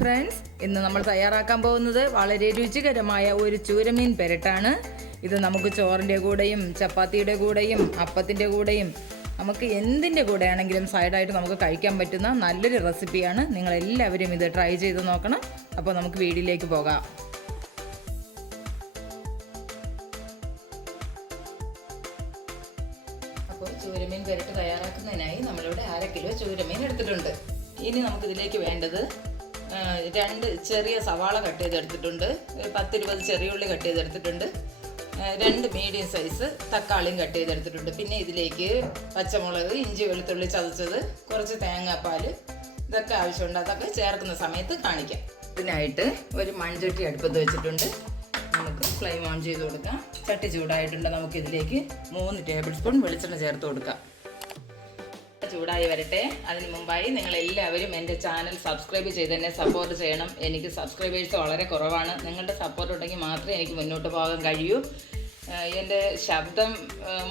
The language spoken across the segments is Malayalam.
ഫ്രണ്ട്സ് ഇന്ന് നമ്മൾ തയ്യാറാക്കാൻ പോകുന്നത് വളരെ രുചികരമായ ഒരു ചൂരമീൻ പെരട്ടാണ്. ഇത് നമുക്ക് ചോറിന്റെ കൂടെയും ചപ്പാത്തിയുടെ കൂടെയും അപ്പത്തിന്റെ കൂടെയും നമുക്ക് എന്തിന്റെ കൂടെ ആണെങ്കിലും സൈഡായിട്ട് നമുക്ക് കഴിക്കാൻ പറ്റുന്ന നല്ലൊരു റെസിപ്പിയാണ്. നിങ്ങളെല്ലാവരും ഇത് ട്രൈ ചെയ്ത് നോക്കണം. അപ്പോൾ നമുക്ക് വീടിലേക്ക് പോകാം. അപ്പോൾ ചൂരമീൻ പെരട്ട് തയ്യാറാക്കുന്നതിനായി നമ്മളിവിടെ അര കിലോ ചൂരമീൻ എടുത്തിട്ടുണ്ട്. ഇനി നമുക്കിതിലേക്ക് വേണ്ടത് രണ്ട് ചെറിയ സവാള കട്ട് ചെയ്തെടുത്തിട്ടുണ്ട്. ഒരു പത്തിരുപത് ചെറിയ ഉള്ളി കട്ട് ചെയ്തെടുത്തിട്ടുണ്ട്. രണ്ട് മീഡിയം സൈസ് തക്കാളിയും കട്ട് ചെയ്തെടുത്തിട്ടുണ്ട്. പിന്നെ ഇതിലേക്ക് പച്ചമുളക് ഇഞ്ചി വെളുത്തുള്ളി ചതച്ചത് കുറച്ച് തേങ്ങാപ്പാൽ ഇതൊക്കെ ആവശ്യമുണ്ട്. അതൊക്കെ ചേർക്കുന്ന സമയത്ത് കാണിക്കാം. ഇതിനായിട്ട് ഒരു മൺചട്ടി അടുപ്പത്ത് വെച്ചിട്ടുണ്ട്. നമുക്ക് ഫ്ലെയിം ഓൺ ചെയ്ത് കൊടുക്കാം. ചട്ടി ചൂടായിട്ടുണ്ട്. നമുക്ക് ഇതിലേക്ക് മൂന്ന് ടേബിൾ സ്പൂൺ വെളിച്ചെണ്ണ ചേർത്ത് കൊടുക്കാം. ചൂടായി വരട്ടെ. അതിന് മുമ്പായി നിങ്ങൾ എല്ലാവരും എന്റെ ചാനൽ സബ്സ്ക്രൈബ് ചെയ്ത് എന്നെ സപ്പോർട്ട് ചെയ്യണം. എനിക്ക് സബ്സ്ക്രൈബേഴ്സ് വളരെ കുറവാണ്. നിങ്ങളുടെ സപ്പോർട്ട് ഉണ്ടെങ്കിൽ മാത്രമേ എനിക്ക് മുന്നോട്ട് പോകാൻ കഴിയൂ. എന്റെ ശബ്ദം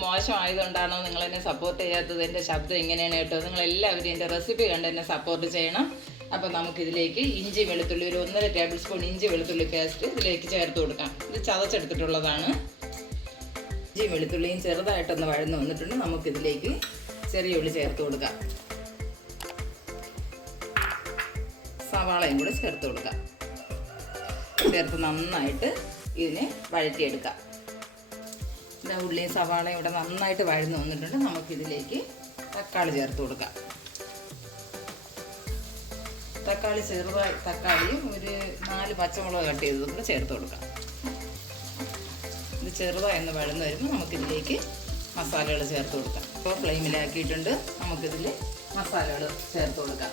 മോശമായതുകൊണ്ടാണോ നിങ്ങൾ എന്നെ സപ്പോർട്ട് ചെയ്യാത്തത്? എന്റെ ശബ്ദം ഇങ്ങനെയാണ് കേട്ടോ. നിങ്ങൾ എല്ലാവരും എന്റെ റെസിപ്പി കണ്ട് എന്നെ സപ്പോർട്ട് ചെയ്യണം. അപ്പോൾ നമുക്കിതിലേക്ക് ഇഞ്ചി വെളുത്തുള്ളി ഒരു ഒന്നര ടേബിൾ സ്പൂൺ ഇഞ്ചി വെളുത്തുള്ളി പേസ്റ്റ് ഇതിലേക്ക് ചേർത്ത് കൊടുക്കാം. ഇത് ചതച്ചെടുത്തിട്ടുള്ളതാണ്. ഇഞ്ചി വെളുത്തുള്ളിയും ചെറുതായിട്ടൊന്ന് വഴന്ന് വന്നിട്ടുണ്ട്. നമുക്കിതിലേക്ക് ചെറിയ ഉള്ളി ചേർത്ത് കൊടുക്കാം. സവാളയും കൂടെ ചേർത്ത് കൊടുക്കാം. ചേർത്ത് നന്നായിട്ട് ഇതിനെ വഴറ്റിയെടുക്കാം. ഇതാ ഉള്ളിയും സവാളയും ഇവിടെ നന്നായിട്ട് വഴന്ന് വന്നിട്ടുണ്ട്. നമുക്കിതിലേക്ക് തക്കാളി ചേർത്ത് കൊടുക്കാം. തക്കാളി ചെറുതായി തക്കാളിയും ഒരു നാല് പച്ചമുളക് കട്ട് ചെയ്തതും കൂടെ ചേർത്ത് കൊടുക്കാം. ഇത് ചെറുതായി ഒന്ന് വഴന്ന് വരുമ്പോൾ നമുക്കിതിലേക്ക് മസാലകൾ ചേർത്ത് കൊടുക്കാം. ഇപ്പോൾ ഫ്ലെയിമിലാക്കിയിട്ടുണ്ട്. നമുക്കിതിൽ മസാലകൾ ചേർത്ത് കൊടുക്കാം.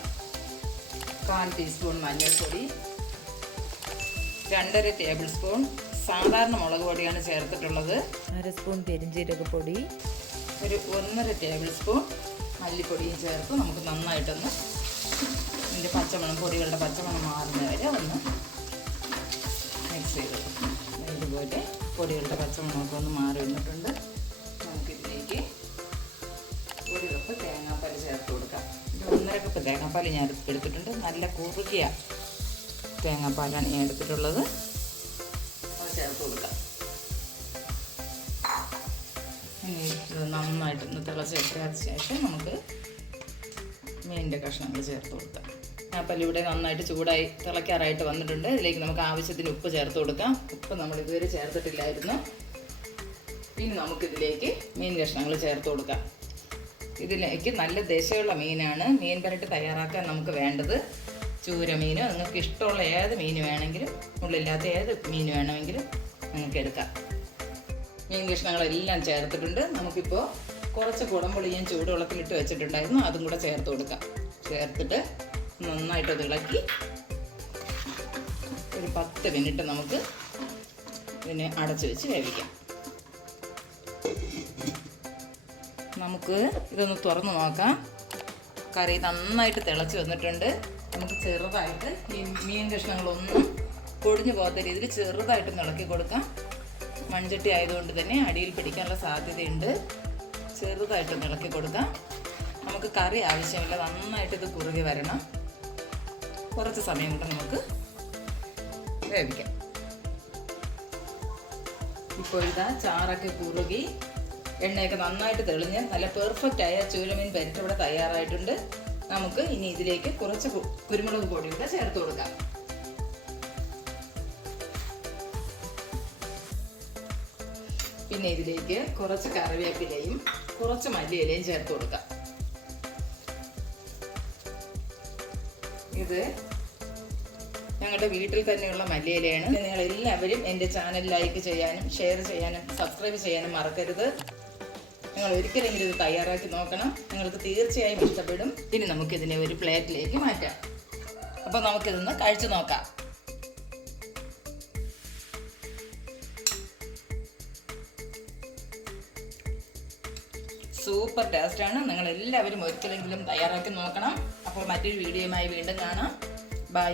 കാൽ ടീസ്പൂൺ മഞ്ഞൾപ്പൊടി രണ്ടര ടേബിൾ സ്പൂൺ സാധാരണ മുളക് പൊടിയാണ് ചേർത്തിട്ടുള്ളത്. അര സ്പൂൺ പെരിഞ്ജീരകപ്പൊടി ഒരു ഒന്നര ടേബിൾ സ്പൂൺ മല്ലിപ്പൊടിയും ചേർത്ത് നമുക്ക് നന്നായിട്ടൊന്ന് ഇതിന്റെ പച്ചമണം പൊടികളുടെ പച്ചമണം മാറുന്ന വരെ ഒന്ന് മിക്സ് ചെയ്ത്. ഇതുപോലെ പൊടികളുടെ പച്ചമണമൊക്കെ ഒന്ന് മാറി വന്നിട്ടുണ്ട്. തേങ്ങാപ്പാൽ ഞാൻ എടുത്ത് എടുത്തിട്ടുണ്ട്. നല്ല കുറുകിയ തേങ്ങാപ്പാലാണ് ഞാൻ എടുത്തിട്ടുള്ളത്. ചേർത്ത് കൊടുക്കാം. നന്നായിട്ടൊന്ന് തിളച്ചെടുത്തതിന് ശേഷം നമുക്ക് മീനിന്റെ കഷ്ണങ്ങൾ ചേർത്ത് കൊടുക്കാം. അപ്പോൾ ഇവിടെ നന്നായിട്ട് ചൂടായി തിളയ്ക്കാറായിട്ട് വന്നിട്ടുണ്ട്. ഇതിലേക്ക് നമുക്ക് ആവശ്യത്തിന് ഉപ്പ് ചേർത്ത് കൊടുക്കാം. ഉപ്പ് നമ്മൾ ഇതുവരെ ചേർത്തിട്ടില്ലായിരുന്നു. ഇനി നമുക്കിതിലേക്ക് മീൻ കഷ്ണങ്ങൾ ചേർത്ത് കൊടുക്കാം. ഇതിലേക്ക് നല്ല ദശയുള്ള മീനാണ്. മീൻ പരട്ട് തയ്യാറാക്കാൻ നമുക്ക് വേണ്ടത് ചൂര മീൻ നിങ്ങൾക്ക് ഇഷ്ടമുള്ള ഏത് മീൻ വേണമെങ്കിലും ഉള്ളില്ലാത്ത ഏത് മീൻ വേണമെങ്കിലും നിങ്ങൾക്ക് എടുക്കാം. മീൻ കഷ്ണങ്ങളെല്ലാം ചേർത്തിട്ടുണ്ട്. നമുക്കിപ്പോൾ കുറച്ച് കുടംപുളി ഞാൻ ചൂടുവെള്ളത്തിലിട്ട് വെച്ചിട്ടുണ്ടായിരുന്നു. അതും കൂടെ ചേർത്ത് കൊടുക്കാം. ചേർത്തിട്ട് നന്നായിട്ട് ഇളക്കി ഒരു പത്ത് മിനിറ്റ് നമുക്ക് ഇതിനെ അടച്ചു വെച്ച് വേവിക്കാം. നമുക്ക് ഇതൊന്ന് തുറന്ന് നോക്കാം. കറി നന്നായിട്ട് തിളച്ച് വന്നിട്ടുണ്ട്. നമുക്ക് ചെറുതായിട്ട് ഈ മീൻ കഷ്ണങ്ങളൊന്നും പൊടിഞ്ഞു പോകാത്ത രീതിയിൽ ചെറുതായിട്ട് ഇളക്കി കൊടുക്കാം. മൺചട്ടി ആയതുകൊണ്ട് തന്നെ അടിയിൽ പിടിക്കാനുള്ള സാധ്യതയുണ്ട്. ചെറുതായിട്ട് ഇളക്കി കൊടുക്കാം. നമുക്ക് കറി ആവശ്യമില്ല. നന്നായിട്ട് ഇത് കുറുകി വരണം. കുറച്ച് സമയം കൊണ്ട് നമുക്ക് വേവിക്കാം. ഇപ്പോൾ ഇതാ ചാറൊക്കെ കുറുകി എണ്ണയൊക്കെ നന്നായിട്ട് തെളിഞ്ഞ് നല്ല പെർഫെക്റ്റ് ആയ ചൂരമീൻ പരിട്ട് ഇവിടെ തയ്യാറായിട്ടുണ്ട്. നമുക്ക് ഇനി ഇതിലേക്ക് കുറച്ച് കുരുമുളക് പൊടി കൂടെ ചേർത്ത് കൊടുക്കാം. പിന്നെ ഇതിലേക്ക് കുറച്ച് കറിവേപ്പിലയും കുറച്ച് മല്ലിയിലയും ചേർത്ത് കൊടുക്കാം. ഇത് ഞങ്ങളുടെ വീട്ടിൽ തന്നെയുള്ള മല്ലിയിലയാണ്. നിങ്ങൾ എല്ലാവരും എന്റെ ചാനൽ ലൈക്ക് ചെയ്യാനും ഷെയർ ചെയ്യാനും സബ്സ്ക്രൈബ് ചെയ്യാനും മറക്കരുത്. നിങ്ങൾ ഒരിക്കലെങ്കിലും ഇത് തയ്യാറാക്കി നോക്കണം. നിങ്ങൾക്ക് തീർച്ചയായും ഇഷ്ടപ്പെടും. ഇനി നമുക്കിതിനെ ഒരു പ്ലേറ്റിലേക്ക് മാറ്റാം. അപ്പോൾ നമുക്കിതൊന്ന് കഴിച്ചു നോക്കാം. സൂപ്പർ ടേസ്റ്റാണ് നിങ്ങൾ എല്ലാവരും ഒരിക്കലെങ്കിലും തയ്യാറാക്കി നോക്കണം. അപ്പോൾ മറ്റൊരു വീഡിയോയുമായി വീണ്ടും കാണാം. ബൈ